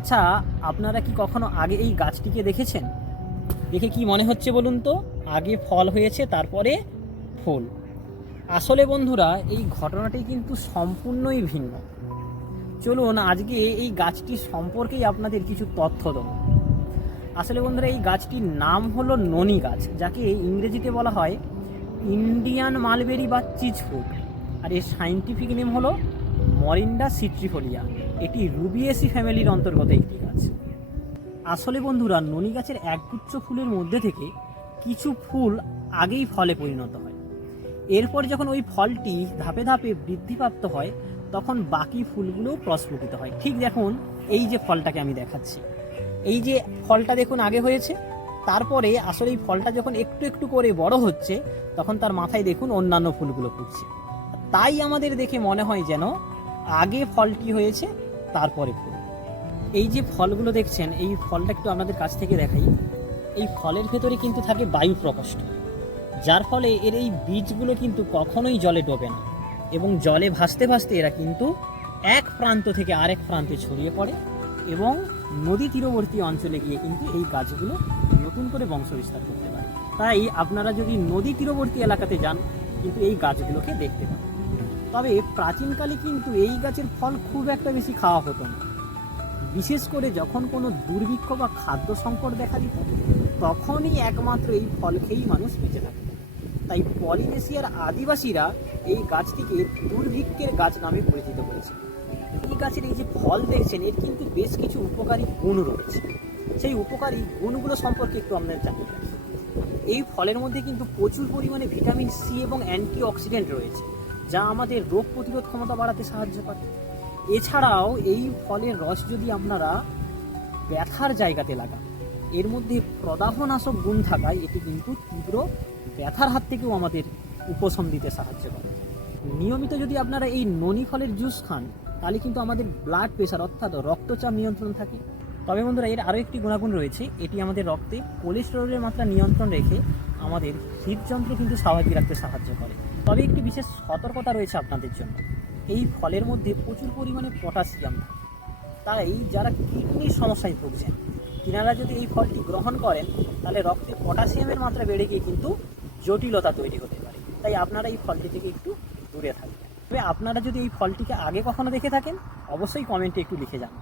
আচ্ছা, আপনারা কি কখনো আগে এই গাছটিকে দেখেছেন? দেখে কি মনে হচ্ছে বলুন তো? আগে ফল হয়েছে, তারপরে ফুল। আসলে বন্ধুরা, এই ঘটনাটি কিন্তু সম্পূর্ণই ভিন্ন। চলুন আজকে এই গাছটি সম্পর্কেই আপনাদের কিছু তথ্য দেবো। আসলে বন্ধুরা, এই গাছটির নাম হলো ননি গাছ, যাকে ইংরেজিতে বলা হয় ইন্ডিয়ান মালবেরি বা চিজ ফ্রুট। আর এর সায়েন্টিফিক নেম হলো মরিন্ডা সিট্রিফোলিয়া। এটি রুবিয়েসি ফ্যামিলির অন্তর্গত একটি গাছ। আসলে বন্ধুরা, ননি গাছের একগুচ্ছ ফুলের মধ্যে থেকে কিছু ফুল আগেই ফলে পরিণত হয়। এরপর যখন ওই ফলটি ধাপে ধাপে বৃদ্ধিপ্রাপ্ত হয়, তখন বাকি ফুলগুলোও প্রস্ফুটিত হয়। ঠিক দেখুন, এই যে ফলটাকে আমি দেখাচ্ছি, এই যে ফলটা দেখুন আগে হয়েছে, তারপরে আসলে এই ফলটা যখন একটু একটু করে বড় হচ্ছে, তখন তার মাথায় দেখুন অন্যান্য ফুলগুলো ফুটছে। তাই আমাদের দেখে মনে হয় যেন আগে ফলটি হয়েছে, তারপরে ফুল। এই যে ফলগুলো দেখছেন, এই ফলটা একটু আপনাদের কাছ থেকে দেখাই। এই ফলের ভেতরে কিন্তু থাকে বায়ু প্রকোষ্ঠ, যার ফলে এর এই বীজগুলো কিন্তু কখনোই জলে ডোবে না, এবং জলে ভাসতে ভাসতে এরা কিন্তু এক প্রান্ত থেকে আরেক প্রান্তে ছড়িয়ে পড়ে, এবং নদী তীরবর্তী অঞ্চলে গিয়ে কিন্তু এই গাছগুলো নতুন করে বংশ বিস্তার করতে পারে। তাই আপনারা যদি নদী তীরবর্তী এলাকাতে যান, কিন্তু এই গাছগুলোকে দেখতে পান। তবে প্রাচীনকালে কিন্তু এই গাছের ফল খুব একটা বেশি খাওয়া হতো না। বিশেষ করে যখন কোনো দুর্ভিক্ষ বা খাদ্য সংকট দেখা দিত, তখনই একমাত্র এই ফল খেয়েই মানুষ বেঁচে থাকত। তাই পলিনেশিয়ার আদিবাসীরা এই গাছটিকে দুর্ভিক্ষের গাছ নামে পরিচিত করেছে। এই গাছের এই যে ফল দেখছেন, এর কিন্তু বেশ কিছু উপকারী গুণ রয়েছে। সেই উপকারী গুণগুলো সম্পর্কে একটু আপনাদের জানতে চাই। এই ফলের মধ্যে কিন্তু প্রচুর পরিমাণে ভিটামিন সি এবং অ্যান্টিঅক্সিডেন্ট রয়েছে, যা আমাদের রোগ প্রতিরোধ ক্ষমতা বাড়াতে সাহায্য করে। এছাড়াও এই ফলের রস যদি আপনারা ব্যথার জায়গাতে লাগান, এর মধ্যে প্রদাহনাশক গুণ থাকায় এটি কিন্তু তীব্র ব্যথার হাত থেকেও আমাদের উপশম দিতে সাহায্য করে। নিয়মিত যদি আপনারা এই ননি ফলের জুস খান, তাহলে কিন্তু আমাদের ব্লাড প্রেশার অর্থাৎ রক্তচাপ নিয়ন্ত্রণ থাকে। তবে বন্ধুরা, এর আরও একটি গুণাগুণ রয়েছে। এটি আমাদের রক্তে কোলেস্টেরলের মাত্রা নিয়ন্ত্রণ রেখে আমাদের হৃদযন্ত্র কিন্তু স্বাভাবিক রাখতে সাহায্য করে। তবে একটি বিশেষ সতর্কতা রয়েছে আপনাদের জন্য। এই ফলের মধ্যে প্রচুর পরিমাণে পটাশিয়াম থাকে। তাই যারা কিডনির সমস্যায় ভুগছেন, তিনারা যদি এই ফলটি গ্রহণ করেন, তাহলে রক্তে পটাশিয়ামের মাত্রা বেড়ে গিয়ে কিন্তু জটিলতা তৈরি হতে পারে। তাই আপনারা এই ফলটি থেকে একটু দূরে থাকবেন। তবে আপনারা যদি এই ফলটিকে আগে কখনো দেখে থাকেন, অবশ্যই কমেন্টে একটু লিখে যান।